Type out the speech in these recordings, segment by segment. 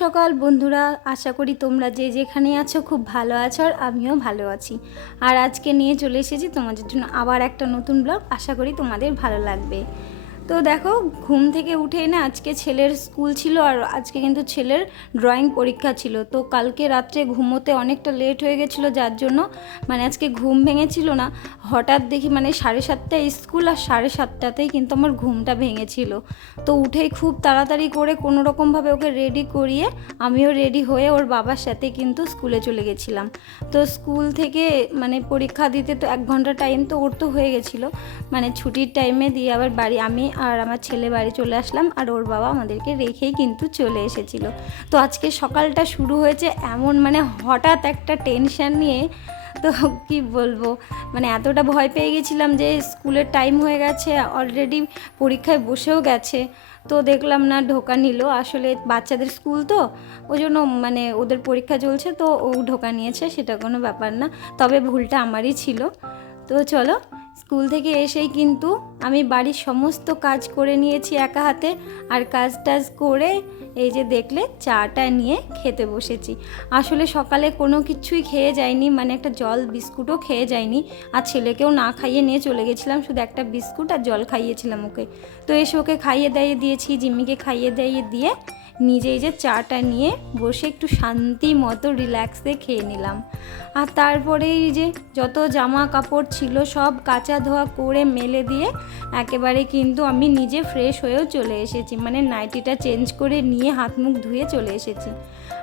সকাল বন্ধুরা, আশা করি তোমরা যে যেখানে আছো খুব ভালো আছো আর আমিও ভালো আছি। আর আজকে নিয়ে চলে এসেছি তোমাদের জন্য আবার একটা নতুন ব্লগ। আশা করি তোমাদের ভালো লাগবে। তো দেখো, ঘুম থেকে উঠেই না আজকে ছেলের স্কুল ছিল আর আজকে কিন্তু ছেলের ড্রয়িং পরীক্ষা ছিল। তো কালকে রাত্রে ঘুমোতে অনেকটা লেট হয়ে গেছিলো, যার জন্য আজকে ঘুম ভেঙেছিল না। হঠাৎ দেখি 7:30টায় স্কুল আর 7:30টাতেই কিন্তু আমার ঘুমটা ভেঙেছিল। তো উঠেই খুব তাড়াতাড়ি করে কোনো রকমভাবে ওকে রেডি করিয়ে আমিও রেডি হয়ে ওর বাবার সাথে কিন্তু স্কুলে চলে গেছিলাম। তো স্কুল থেকে পরীক্ষা দিতে তো 1 ঘন্টা টাইম তো ওর তো হয়ে গেছিলো, ছুটির টাইমে দিয়ে আবার বাড়ি আমি আর আমার ছেলে বাড়ি চলে আসলাম আর ওর বাবা আমাদেরকে রেখেই কিন্তু চলে এসেছিলো। তো আজকে সকালটা শুরু হয়েছে এমন হঠাৎ একটা টেনশন নিয়ে। তো কি বলবো, এতটা ভয় পেয়ে গেছিলাম যে স্কুলের টাইম হয়ে গেছে, অলরেডি পরীক্ষায় বসেও গেছে। তো দেখলাম না ঢোকা নিল, আসলে বাচ্চাদের স্কুল তো ওই জন্য ওদের পরীক্ষা চলছে, তো ও ঢোকা নিয়েছে, সেটা কোনো ব্যাপার না। তবে ভুলটা আমারই ছিল। তো চলো, স্কুল থেকে এসেই কিন্তু আমি বাড়ির সমস্ত কাজ করে নিয়েছি একা হাতে। আর কাজ টাজ করে এই যে দেখলে চাটা নিয়ে খেতে বসেছি। আসলে সকালে কোনো কিছুই খেয়ে যায়নি, একটা জল বিস্কুটও খেয়ে যায়নি। আর ছেলেকেও না খাইয়ে নিয়ে চলে গেছিলাম, শুধু একটা বিস্কুট আর জল খাইয়েছিলাম ওকে। তো এসে ওকে খাইয়ে দাইয়ে দিয়েছি, জিম্মিকে খাইয়ে দাইয়ে দিয়ে নিজে এই যে চাটা নিয়ে বসে একটু শান্তি মতো রিল্যাক্সে খেয়ে নিলাম। আর তারপরে এই যে যত জামা কাপড় ছিল সব কাচা ধোয়া করে মেলে দিয়ে একেবারে কিন্তু আমি নিজে ফ্রেশ হয়েও চলে এসেছি, নাইটিটা চেঞ্জ করে নিয়ে হাত মুখ ধুয়ে চলে এসেছি।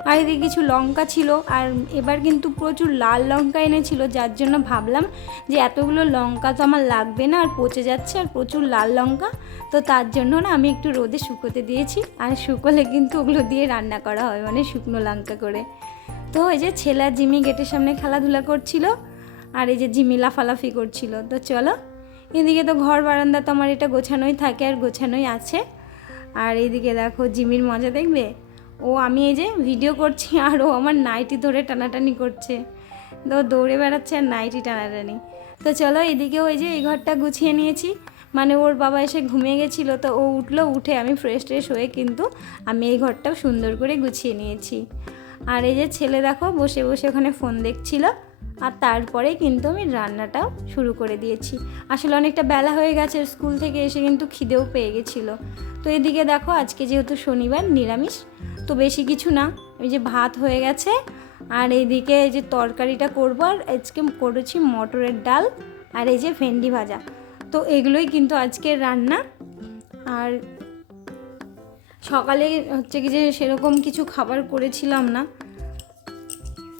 আর এদিকে কিছু লঙ্কা ছিল, আর এবার কিন্তু প্রচুর লাল লঙ্কা এনেছিল, যার জন্য ভাবলাম যে এতগুলো লঙ্কা তো আমার লাগবে না, আর পচে যাচ্ছে, আর প্রচুর লাল লঙ্কা। তো তার জন্য না আমি একটু রোদে শুকোতে দিয়েছি, আর শুকোলে কিন্তু ওগুলো দিয়ে রান্না করা হয়, শুকনো লঙ্কা করে। তো এই যে ছেলে আর জিমি গেটের সামনে খেলাধুলা করছিল, আর এই যে জিমি লাফালাফি করছিল। তো চলো, এদিকে তো ঘর বারান্দা তো আমার এটা গোছানোই থাকে আর গোছানোই আছে। আর এইদিকে দেখো জিমির মজা দেখবে, আমি এই যে ভিডিও করছি আর ও আমার নাইটি ধরে টানাটানি করছে, তো দৌড়ে বেড়াচ্ছে আর নাইটি টানাটানি। তো চলো, এদিকেও এই যে এই ঘরটা গুছিয়ে নিয়েছি, ওর বাবা এসে ঘুমিয়ে গেছিলো, তো ও উঠলো, উঠে আমি ফ্রেশ ট্রেশ হয়ে কিন্তু আমি এই ঘরটাও সুন্দর করে গুছিয়ে নিয়েছি। আর এই যে ছেলে দেখো বসে বসে ওখানে ফোন দেখছিল, আর তারপরে কিন্তু আমি রান্নাটাও শুরু করে দিয়েছি। আসলে অনেকটা বেলা হয়ে গেছে, স্কুল থেকে এসে কিন্তু খিদেও পেয়ে গেছিলো। তো এদিকে দেখো আজকে যেহেতু শনিবার নিরামিষ, তো বেশি কিছু না, ওই যে ভাত হয়ে গেছে, আর এইদিকে এই যে তরকারিটা করবো, আর আজকে করেছি মটরের ডাল আর এই যে ভেন্ডি ভাজা। তো এগুলোই কিন্তু আজকের রান্না। আর সকালে হচ্ছে কি যে সেরকম কিছু খাবার করেছিলাম না,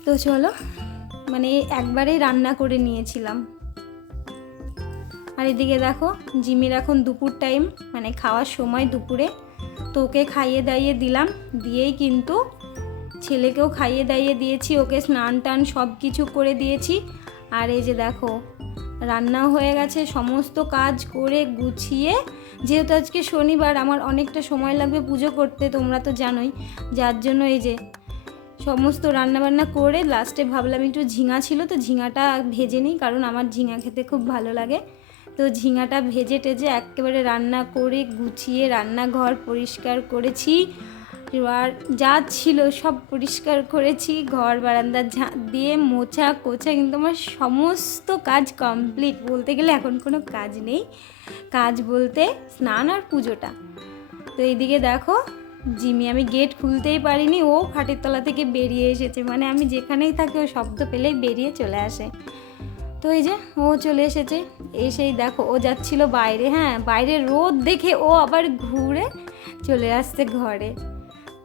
তো চলো একবারেই রান্না করে নিয়েছিলাম। আর এদিকে দেখো জিমির এখন দুপুর টাইম, খাওয়ার সময় দুপুরে, তো ওকে খাইয়ে দাইয়ে দিলাম, দিয়েই কিন্তু ছেলেকেও খাইয়ে দাইয়ে দিয়েছি, ওকে স্নান টান সব কিছু করে দিয়েছি। আর এই যে দেখো রান্নাও হয়ে গেছে, সমস্ত কাজ করে গুছিয়ে, যেহেতু আজকে শনিবার আমার অনেকটা সময় লাগবে পুজো করতে, তোমরা তো জানোই, যার জন্য এই যে সমস্ত রান্নাবান্না করে লাস্টে ভাবলাম একটু ঝিঙা ছিল, তো ঝিঙাটা ভেজে নিই, কারণ আমার ঝিঙা খেতে খুব ভালো লাগে। তো ঝিঙাটা ভেজে টেজে একেবারে রান্না করে গুছিয়ে রান্নাঘর পরিষ্কার করেছি, আর যা ছিল সব পরিষ্কার করেছি, ঘর বারান্দা দিয়ে মোছা কোছা কিন্তু আমার সমস্ত কাজ কমপ্লিট। বলতে গেলে এখন কোনো কাজ নেই, কাজ বলতে স্নান আর পুজোটা। তো এইদিকে দেখো জিমি, আমি গেট খুলতেই পারিনি, ও খাটের তলা থেকে বেরিয়ে এসেছে, আমি যেখানেই থাকি ও শব্দ পেলেই বেরিয়ে চলে আসে। তো এই যে ও চলে এসেছে, এসেই দেখো ও যাচ্ছিল বাইরে, হ্যাঁ বাইরে রোদ দেখে ও আবার ঘুরে চলে আসছে ঘরে।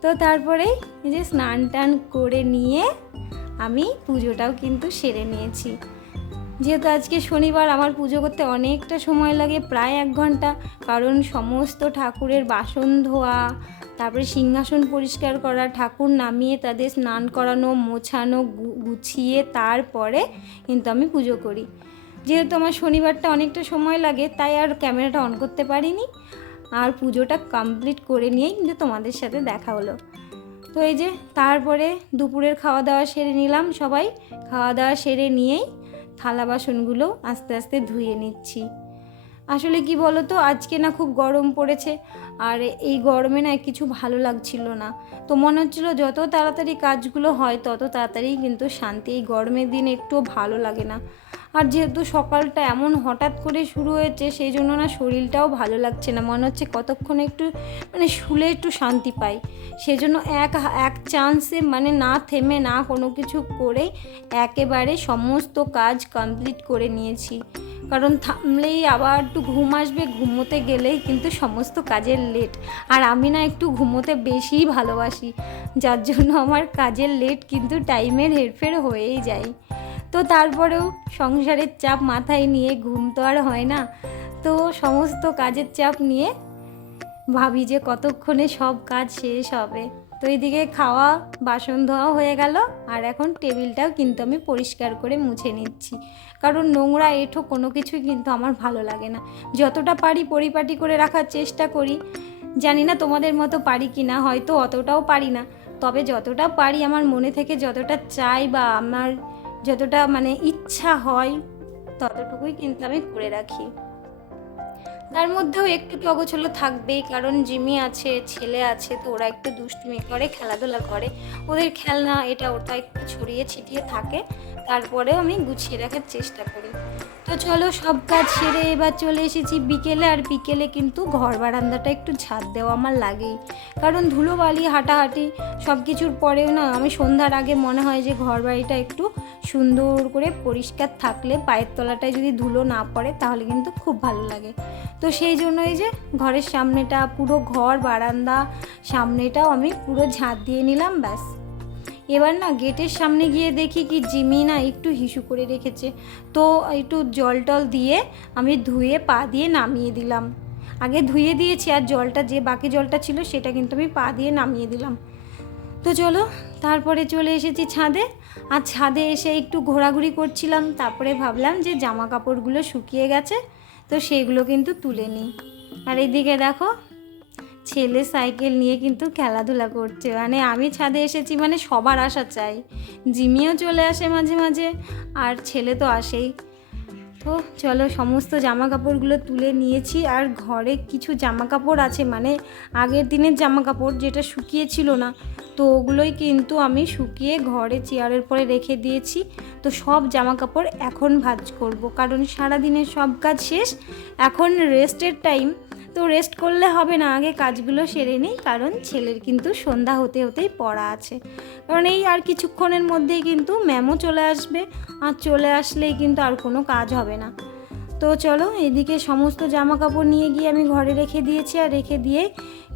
তো তারপরেই এই যে স্নান টান করে নিয়ে আমি পুজোটাও কিন্তু সেরে নিয়েছি। যেহেতু আজকে শনিবার আমার পুজো করতে অনেকটা সময় লাগে, প্রায় 1 ঘন্টা, কারণ সমস্ত ঠাকুরের বাসন ধোয়া, তারপরে সিংহাসন পরিষ্কার করা, ঠাকুর নামিয়ে তাদের স্নান করানো, মোছানো, গুছিয়ে তারপরে কিন্তু আমি পুজো করি। যেহেতু আমার শনিবারটা অনেকটা সময় লাগে, তাই আর ক্যামেরাটা অন করতে পারিনি, আর পুজোটা কমপ্লিট করে নিয়েই কিন্তু তোমাদের সাথে দেখা হলো। তো এই যে তারপরে দুপুরের খাওয়া দাওয়া সেরে নিলাম, সবাই খাওয়া দাওয়া সেরে নিয়েই থালা বাসনগুলো আস্তে আস্তে ধুয়ে নিচ্ছি। আসলে কি বলো তো, আজকে না খুব গরম পড়েছে, আর এই গরমে না কিছু ভালো লাগছিল না। তো মনে হচ্ছিলো যত তাড়াতাড়ি কাজগুলো হয় তত তাড়াতাড়ি কিন্তু শান্তি। এই গরমের দিন একটুও ভালো লাগে না। আর যেহেতু সকালটা এমন হঠাৎ করে শুরু হয়েছে, সেই জন্য না শরীরটাও ভালো লাগছে না, মনে হচ্ছে কতক্ষণে একটু মানে শুলে একটু শান্তি পাই। সেজন্য এক চান্সে মানে না থেমে না কোনো কিছু করে একেবারে সমস্ত কাজ কমপ্লিট করে নিয়েছি। কারণ থামলেই আবার একটু ঘুম আসবে, ঘুমোতে গেলেই কিন্তু সমস্ত কাজের লেট। আর আমি না একটু ঘুমোতে বেশিই ভালোবাসি, যার জন্য আমার কাজের লেট কিন্তু টাইমের হেরফের হয়েই যায়। তো তারপরেও সংসারের চাপ মাথায় নিয়ে ঘুম তো আর হয় না, তো সমস্ত কাজের চাপ নিয়ে ভাবি যে কতক্ষণে সব কাজ শেষ হবে। তো এইদিকে খাওয়া বাসন ধোয়া হয়ে গেল, আর এখন টেবিলটাও কিন্তু আমি পরিষ্কার করে মুছে নিচ্ছি। কারণ নোংরা এঁঠো কোনো কিছুই কিন্তু আমার ভালো লাগে না। যতটা পারি পরিপাটি করে রাখার চেষ্টা করি, জানি না তোমাদের মতো পারি কি না, হয়তো অতটাও পারি না, তবে যতটা পারি আমার মনে থেকে যতটা চাই বা আমার যতটা মানে ইচ্ছা হয় ততটুকুই কিন্তু আমি করে রাখি। তার মধ্যেও একটু তো অগোছালো থাকবেই, কারণ জিমি আছে, ছেলে আছে, তো ওরা একটু দুষ্টুমি করে, খেলাধুলা করে, ওদের খেলনা এটা ওটা একটু ছড়িয়ে ছিটিয়ে থাকে, তারপরেও আমি গুছিয়ে রাখার চেষ্টা করি। তো চলো সব কাজ সেরে এবার চলে এসেছি বিকেলে। আর বিকেলে কিন্তু ঘর বারান্দাটা একটু ঝাঁট দেওয়া আমার লাগেই, কারণ ধুলোবালি হাঁটাহাঁটি সব কিছুর পরেও না আমি সন্ধ্যার আগে মনে হয় যে ঘর বাড়িটা একটু সুন্দর করে পরিষ্কার থাকলে, পায়ের তলাটায় যদি ধুলো না পড়ে তাহলে কিন্তু খুব ভালো লাগে। তো সেই জন্যই যে ঘরের সামনেটা পুরো ঘর বারান্দা সামনেটাও আমি পুরো ঝাঁট দিয়ে নিলাম, ব্যাস। এবার না গেটের সামনে গিয়ে দেখি কি জিমি না একটু হিসু করে রেখেছে, তো একটু জল টল দিয়ে আমি ধুয়ে পা দিয়ে নামিয়ে দিলাম। আগে ধুয়ে দিয়েছি, আর জলটা যে বাকি জলটা ছিল সেটা কিন্তু আমি পা দিয়ে নামিয়ে দিলাম। তো চলো তারপরে চলে এসেছি ছাদে, আর ছাদে এসে একটু ঘোরাঘুরি করছিলাম, তারপরে ভাবলাম যে জামা কাপড়গুলো শুকিয়ে গেছে, তো সেগুলো কিন্তু তুলে নিই। আর এইদিকে দেখো ছেলে সাইকেল নিয়ে কিন্তু খেলাধুলা করছে, মানে আমি ছাদে এসেছি মানে সবার আসা চাই। জিমিও চলে আসে মাঝে মাঝে, আর ছেলে তো আসেই। তো চলো সমস্ত জামা কাপড়গুলো তুলে নিয়েছি, আর ঘরে কিছু জামা কাপড় আছে মানে আগের দিনের জামা কাপড় যেটা শুকিয়েছিল না, তো ওগুলোই কিন্তু আমি শুকিয়ে ঘরে চেয়ারের পরে রেখে দিয়েছি। তো সব জামা কাপড় এখন ভাঁজ করব, কারণ সারাদিনের সব কাজ শেষ, এখন রেস্টের টাইম। তো রেস্ট করলে হবে না, আগে কাজগুলো সেরে নিই, কারণ ছেলের কিন্তু সন্ধ্যা হতে হতেই পড়া আছে। কারণ এই আর কিছুক্ষণের মধ্যেই কিন্তু ম্যামও চলে আসবে, আর চলে আসলেই কিন্তু আর কোনো কাজ হবে না। তো চলো এদিকে সমস্ত জামা কাপড় নিয়ে গিয়ে আমি ঘরে রেখে দিয়েছি, আর রেখে দিয়ে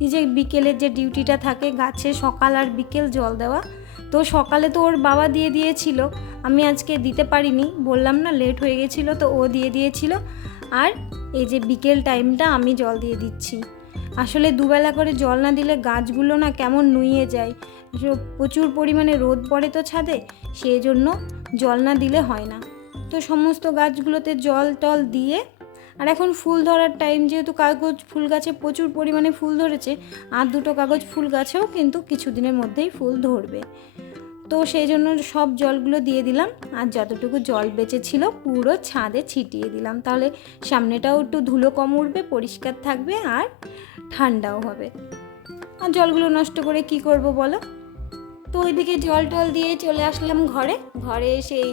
এই যে বিকেলের যে ডিউটিটা থাকে গাছে সকাল আর বিকেল জল দেওয়া, তো সকালে তো ওর বাবা দিয়ে দিয়েছিল, আমি আজকে দিতে পারিনি, বললাম না লেট হয়ে গেছিলো, তো ও দিয়ে দিয়েছিল। আর এই যে বিকেল টাইমটা আমি জল দিয়ে দিচ্ছি। আসলে দুবেলা করে জল না দিলে গাছগুলো না কেমন নুয়ে যায়, প্রচুর পরিমাণে রোদ পড়ে তো ছাদে, সেই জন্য জল না দিলে হয় না। তো সমস্ত গাছগুলোতে জল টল দিয়ে, আর এখন ফুল ধরার টাইম, যেহেতু কাগজ ফুল গাছে প্রচুর পরিমাণে ফুল ধরেছে, আর দুটো কাগজ ফুল গাছেও কিন্তু কিছুদিনের মধ্যেই ফুল ধরবে, তো সেই জন্য সব জলগুলো দিয়ে দিলাম। আর যতটুকু জল বেঁচেছিল পুরো ছাদে ছিটিয়ে দিলাম, তাহলে সামনেটাও একটু ধুলো কম উঠবে, পরিষ্কার থাকবে, আর ঠান্ডাও হবে। আর জলগুলো নষ্ট করে কি করব বলো। তো ওইদিকে জল টল দিয়ে চলে আসলাম ঘরে। ঘরে এসে এই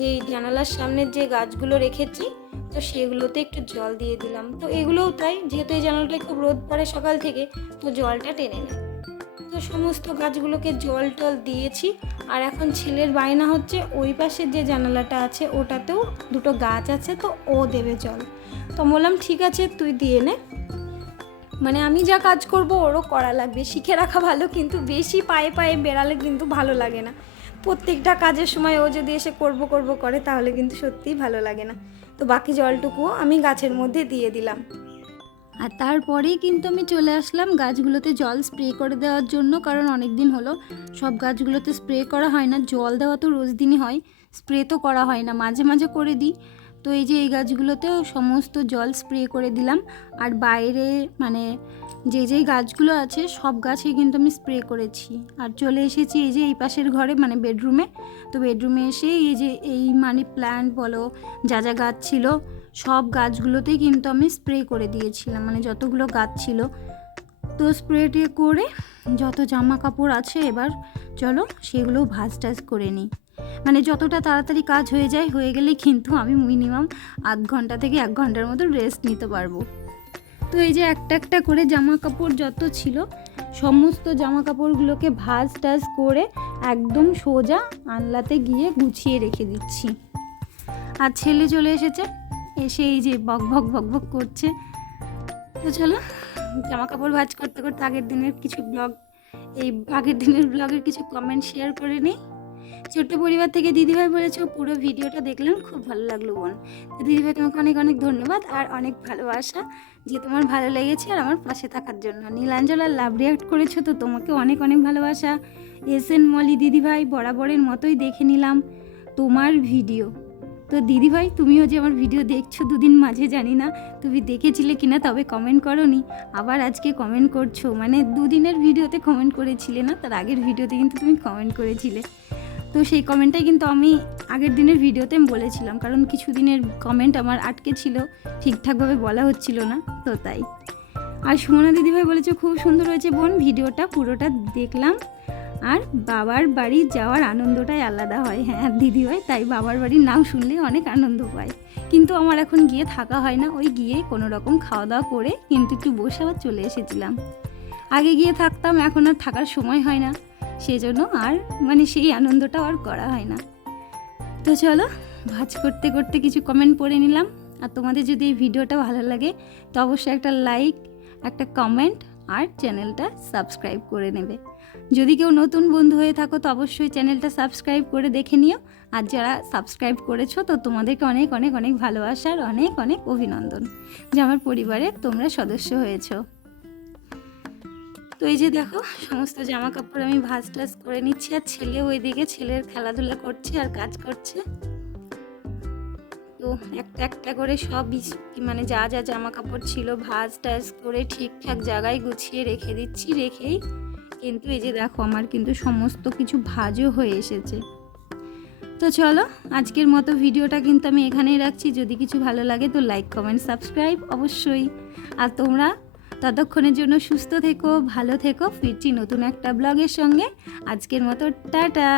যে জানালার সামনের যে গাছগুলো রেখেছি, তো সেগুলোতে একটু জল দিয়ে দিলাম। তো এগুলোও তাই, যেহেতু এই জানালাটায় খুব রোদ পড়ে সকাল থেকে, তো জলটা টেনে নেয়। তো সমস্ত গাছগুলোকে জল টল দিয়েছি। আর এখন ছেলের বায়না হচ্ছে ওই পাশের যে জানালাটা আছে ওটাতেও দুটো গাছ আছে, তো ও দেবে জল। তো বললাম ঠিক আছে তুই দিয়ে নে, মানে আমি যা কাজ করব ওরও করা লাগবে, শিখে রাখা ভালো, কিন্তু বেশি পায়ে পায়ে বেড়ালে কিন্তু ভালো লাগে না। প্রত্যেকটা কাজের সময় ও যদি এসে করব করে তাহলে কিন্তু সত্যিই ভালো লাগে না। তো বাকি জলটুকুও আমি গাছের মধ্যে দিয়ে দিলাম। আর তারপরেই কিন্তু আমি চলে আসলাম গাছগুলোতে জল স্প্রে করে দেওয়ার জন্য, কারণ অনেক দিন হলো সব গাছগুলোতে স্প্রে করা হয় না। জল দেওয়া তো রোজ দিনই হয়, স্প্রে তো করা হয় না, মাঝে মাঝে করে দিই। তো এই যে এই গাছগুলোতেও সমস্ত জল স্প্রে করে দিলাম। আর বাইরে মানে যেই গাছগুলো আছে সব গাছে কিন্তু আমি স্প্রে করেছি। আর চলে এসেছি এই যে এই পাশের ঘরে মানে বেডরুমে। তো বেডরুমে এসে এই যে এই মানি প্ল্যান্ট বলো যা যা গাছ ছিল সব গাছগুলোতেই কিন্তু আমি স্প্রে করে দিয়েছিলাম, মানে যতগুলো গাছ ছিল। তো স্প্রেটি করে যত জামা কাপড় আছে এবার চলো সেগুলো ভাঁজ টাজ করে নিই। মানে যতটা তাড়াতাড়ি কাজ হয়ে যায়, হয়ে গেলেই কিন্তু আমি মিনিমাম আধ ঘন্টা থেকে 1 ঘন্টার মতো রেস্ট নিতে পারবো। তো এই যে একটা একটা করে জামা কাপড় যত ছিল সমস্ত জামা কাপড়গুলোকে ভাঁজ টাজ করে একদম সোজা আনলাতে গিয়ে গুছিয়ে রেখে দিচ্ছি। আর ছেলে চলে এসেছে, এসে এই যে বক বক বক বক করছে। তো চলো জামা কাপড় ভাঁজ করতে করতে আগের দিনের কিছু কমেন্ট শেয়ার করে নিই। ছোট্ট পরিবার থেকে দিদিভাই বলেছো পুরো ভিডিওটা দেখলাম, খুব ভালো লাগলো বোন। তো দিদিভাই তোমাকে অনেক অনেক ধন্যবাদ আর অনেক ভালোবাসা যে তোমার ভালো লেগেছে আর আমার পাশে থাকার জন্য। নীলাঞ্জলা লাভ রিয়াক্ট করেছো, তো তোমাকে অনেক অনেক ভালোবাসা। এসএন মলি দিদিভাই বরাবরের মতোই দেখে নিলাম তোমার ভিডিও। তো দিদিভাই তুমিও যে আমার ভিডিও দেখছো দুদিন মাঝে, জানি না তুমি দেখেছিলে কিনা, তবে কমেন্ট করোনি, আবার আজকে কমেন্ট করছো। মানে দুদিনের ভিডিওতে কমেন্ট করেছিলে না, তার আগের ভিডিওতে কিন্তু তুমি কমেন্ট করেছিলে। তো সেই কমেন্টটাই কিন্তু আমি আগের দিনের ভিডিওতে আমি বলেছিলাম, কারণ কিছু দিনের কমেন্ট আমার আটকে ছিল, ঠিকঠাকভাবে বলা হচ্ছিল না, তো তাই। আর সুমনা দিদিভাই বলেছে খুব সুন্দর হয়েছে বোন, ভিডিওটা পুরোটা দেখলাম। আর বাবার বাড়ি যাওয়ার আনন্দটাই আলাদা হয়। হ্যাঁ দিদিভাই, তাই বাবার বাড়ির নাম শুনলে অনেক আনন্দ পায়, কিন্তু আমার এখন গিয়ে থাকা হয় না। ওই গিয়ে কোনো রকম খাওয়া দাওয়া করে কিন্তু একটু বসে আবার চলে এসেছিলাম। আগে গিয়ে থাকতাম, এখন আর থাকার সময় হয় না, সেজন্য আর মানে সেই আনন্দটাও আর করা হয় না। তো চলো ভাঁজ করতে করতে কিছু কমেন্ট পড়ে নিলাম। আর তোমাদের যদি এই ভিডিওটা ভালো লাগে তো অবশ্যই একটা লাইক, একটা কমেন্ট আর চ্যানেলটা সাবস্ক্রাইব করে নেবে। যদি কেউ নতুন বন্ধু হয়ে থাকো তো অবশ্যই চ্যানেলটা সাবস্ক্রাইব করে দেখে নিও। আর যারা সাবস্ক্রাইব করেছো তো তোমাদেরকে অনেক অনেক অনেক ভালোবাসা আর অনেক অনেক অভিনন্দন যে আমার পরিবারের তোমরা সদস্য হয়েছো। তো এই যে দেখো সমস্ত জামা কাপড় আমি ভাঁজ টাজ করে নিচ্ছি। আর ছেলে ওইদিকে ছেলের খেলাধুলা করছে আর কাজ করছে। তো একটা একটা করে সব মানে যা যা জামা কাপড় ছিল ভাঁজ টাজ করে ঠিকঠাক জায়গায় গুছিয়ে রেখে দিচ্ছি। রেখেই কিন্তু এই যে দেখো আমার কিন্তু সমস্ত কিছু ভাঁজও হয়ে এসেছে। তো চলো আজকের মতো ভিডিওটা কিন্তু আমি এখানেই রাখছি। যদি কিছু ভালো লাগে তো লাইক কমেন্ট সাবস্ক্রাইব অবশ্যই। আর তোমরা ততক্ষণের জন্য সুস্থ থেকো, ভালো থেকো। ফিরছি নতুন একটা ব্লগের সঙ্গে। আজকের মতো টাটা।